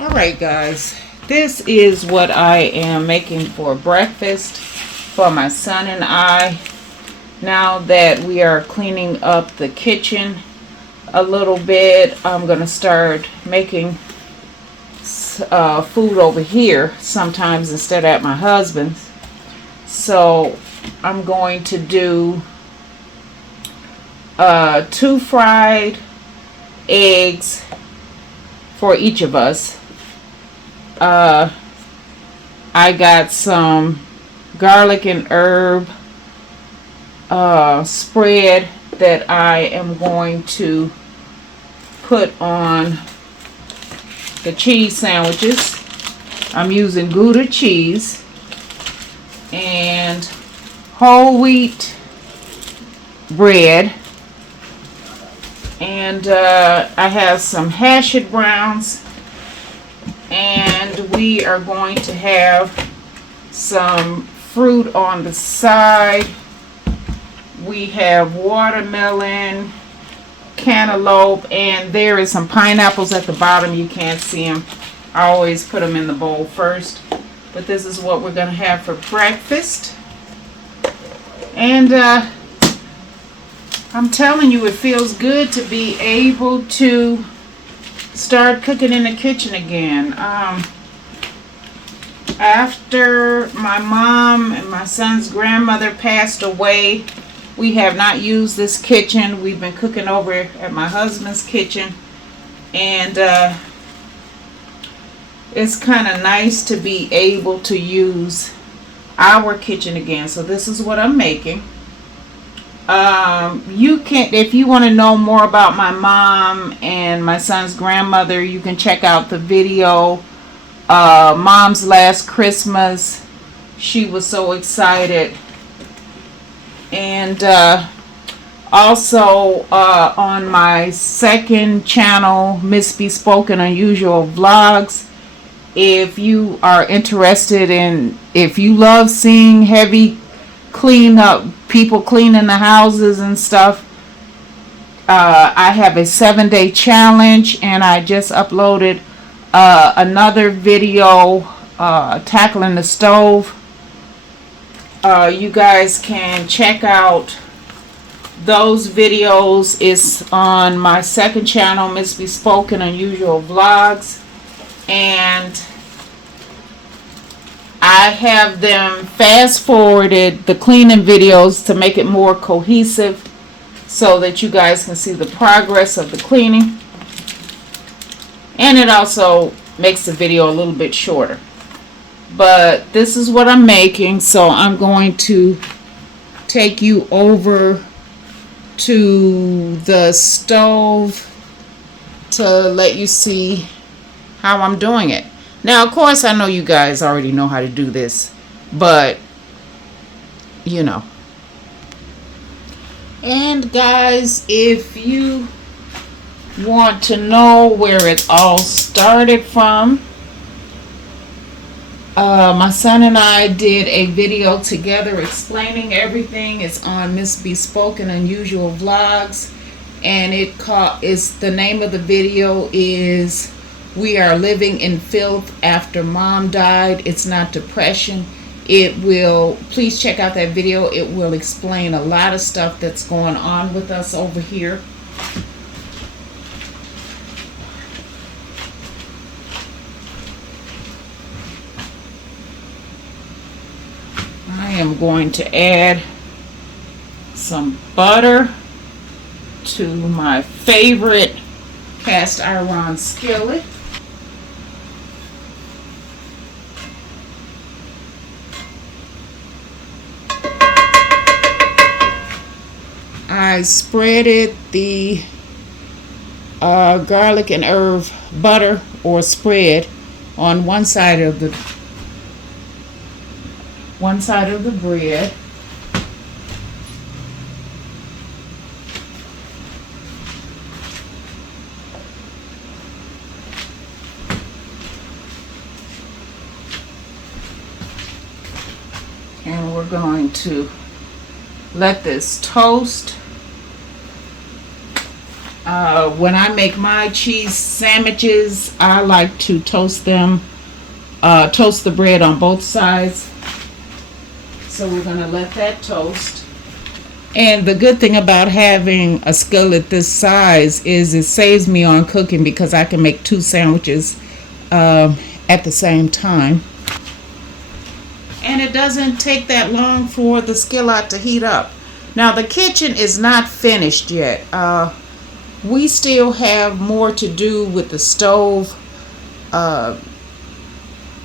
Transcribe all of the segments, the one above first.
All right, guys, this is what I am making for breakfast for my son and I. Now that we are cleaning up the kitchen a little bit, I'm going to start making food over here sometimes instead of at my husband's. So I'm going to do 2 fried eggs for each of us. I got some garlic and herb spread that I am going to put on the cheese sandwiches. I'm using Gouda cheese and whole wheat bread, and I have some hashed browns, and we are going to have some fruit on the side. We have watermelon, cantaloupe, and there is some pineapples at the bottom. You can't see them. I always put them in the bowl first. But this is what we're going to have for breakfast. And I'm telling you, it feels good to be able to start cooking in the kitchen again. After my mom and my son's grandmother passed away, we have not used this kitchen. We've been cooking over at my husband's kitchen, and it's kind of nice to be able to use our kitchen again. So this is what I'm making. You can, if you want to know more about my mom and my son's grandmother, you can check out the video, Mom's Last Christmas. She was so excited. And also on my second channel, Miss Bespoken Unusual Vlogs, if you are interested in, if you love seeing heavy clean up, people cleaning the houses and stuff, I have a 7-day challenge, and I just uploaded another video tackling the stove. You guys can check out those videos. It's on my second channel, Miss Bespoken Unusual Vlogs, and I have them fast forwarded, the cleaning videos, to make it more cohesive so that you guys can see the progress of the cleaning. And it also makes the video a little bit shorter. But this is what I'm making, so I'm going to take you over to the stove to let you see how I'm doing it. Now, of course, I know you guys already know how to do this, but, you know. And, guys, if you want to know where it all started from, my son and I did a video together explaining everything. It's on Miss Bespoken Unusual Vlogs, and the name of the video is We Are Living in Filth After Mom Died. It's not depression. Please check out that video. It will explain a lot of stuff that's going on with us over here. I am going to add some butter to my favorite cast iron skillet. I spreaded the garlic and herb butter or spread on one side of the bread. And we're going to let this toast When I make my cheese sandwiches, I like to toast them, toast the bread on both sides. So we're going to let that toast. And the good thing about having a skillet this size is it saves me on cooking because I can make 2 sandwiches at the same time. And it doesn't take that long for the skillet to heat up. Now the kitchen is not finished yet. We still have more to do with the stove.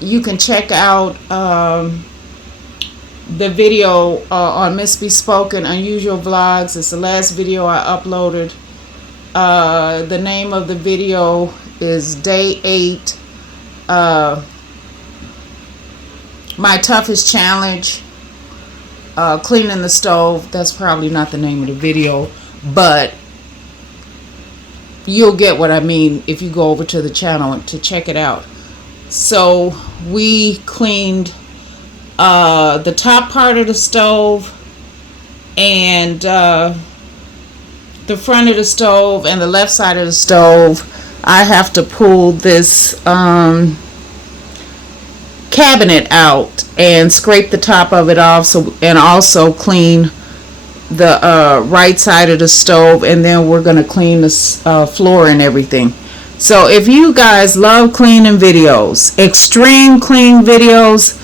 You can check out the video on Miss Bespoken Unusual Vlogs. It's the last video I uploaded. The name of the video is Day 8. My Toughest Challenge. Cleaning the stove. That's probably not the name of the video, but you'll get what I mean if you go over to the channel to check it out. So we cleaned the top part of the stove and the front of the stove and the left side of the stove. I have to pull this cabinet out and scrape the top of it off, so, and also clean the right side of the stove, and then we're going to clean the floor and everything. So if you guys love cleaning videos, extreme clean videos,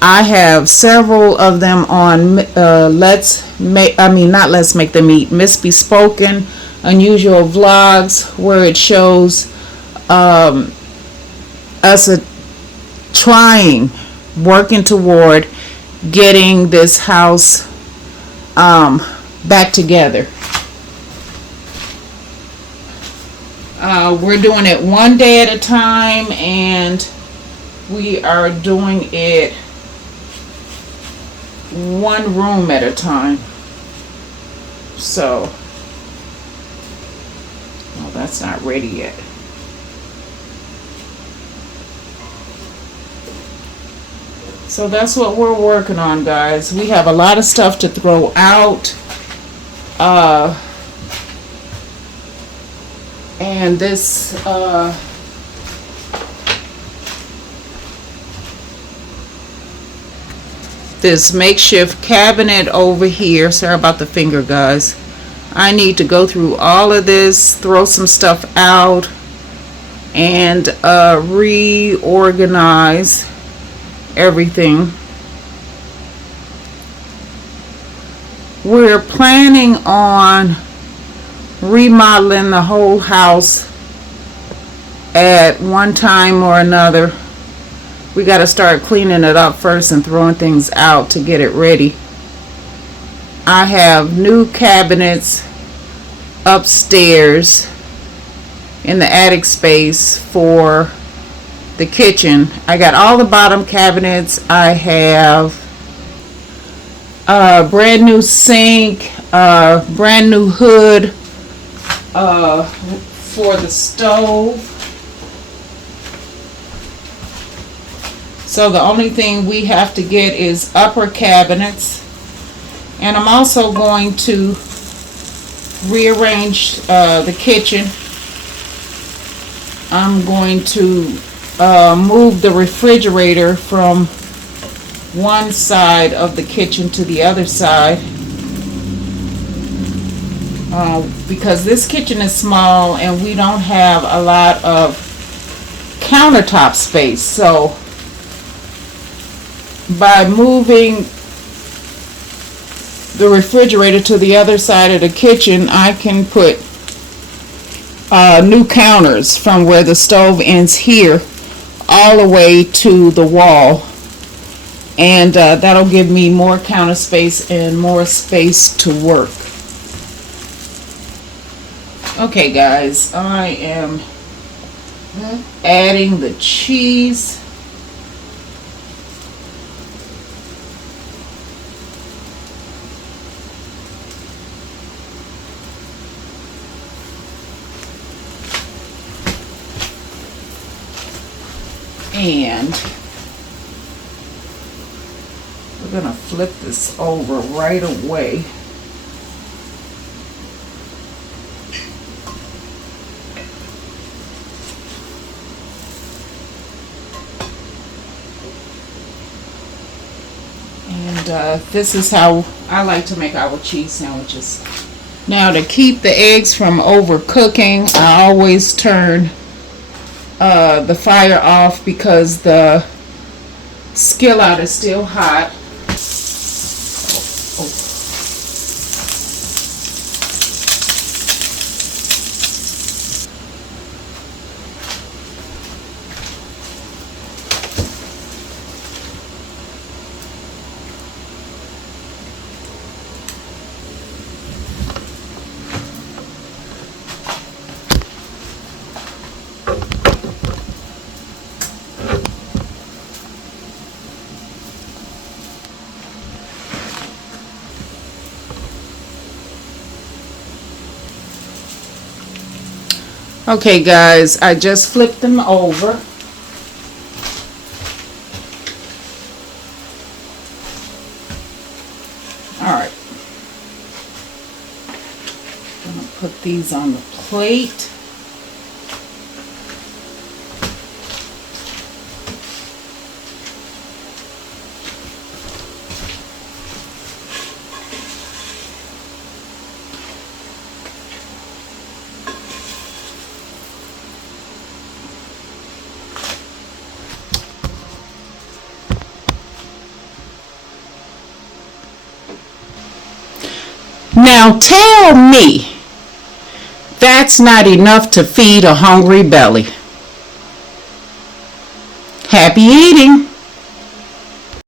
I have several of them on Miss Bespoken Unusual Vlogs, where it shows us working toward getting this house back together. We're doing it one day at a time, and we are doing it one room at a time. So, well, that's not ready yet. So that's what we're working on, guys. We have a lot of stuff to throw out. And this this makeshift cabinet over here. Sorry about the finger, guys. I need to go through all of this, throw some stuff out, and reorganize everything. We're planning on remodeling the whole house at one time or another. We got to start cleaning it up first and throwing things out to get it ready. I have new cabinets upstairs in the attic space for the kitchen. I got all the bottom cabinets. I have a brand new sink, brand new hood for the stove. So the only thing we have to get is upper cabinets. And I'm also going to rearrange the kitchen. I'm going to move the refrigerator from one side of the kitchen to the other side. Because this kitchen is small and we don't have a lot of countertop space. So by moving the refrigerator to the other side of the kitchen, I can put new counters from where the stove ends here all the way to the wall, and that'll give me more counter space and more space to work. Okay guys, I am adding the cheese. And we're going to flip this over right away. And this is how I like to make our cheese sandwiches. Now, to keep the eggs from overcooking, I always turn the fire off because the skillet is still hot. Okay guys, I just flipped them over. Alright. I'm going to put these on the plate. Now tell me that's not enough to feed a hungry belly. Happy eating!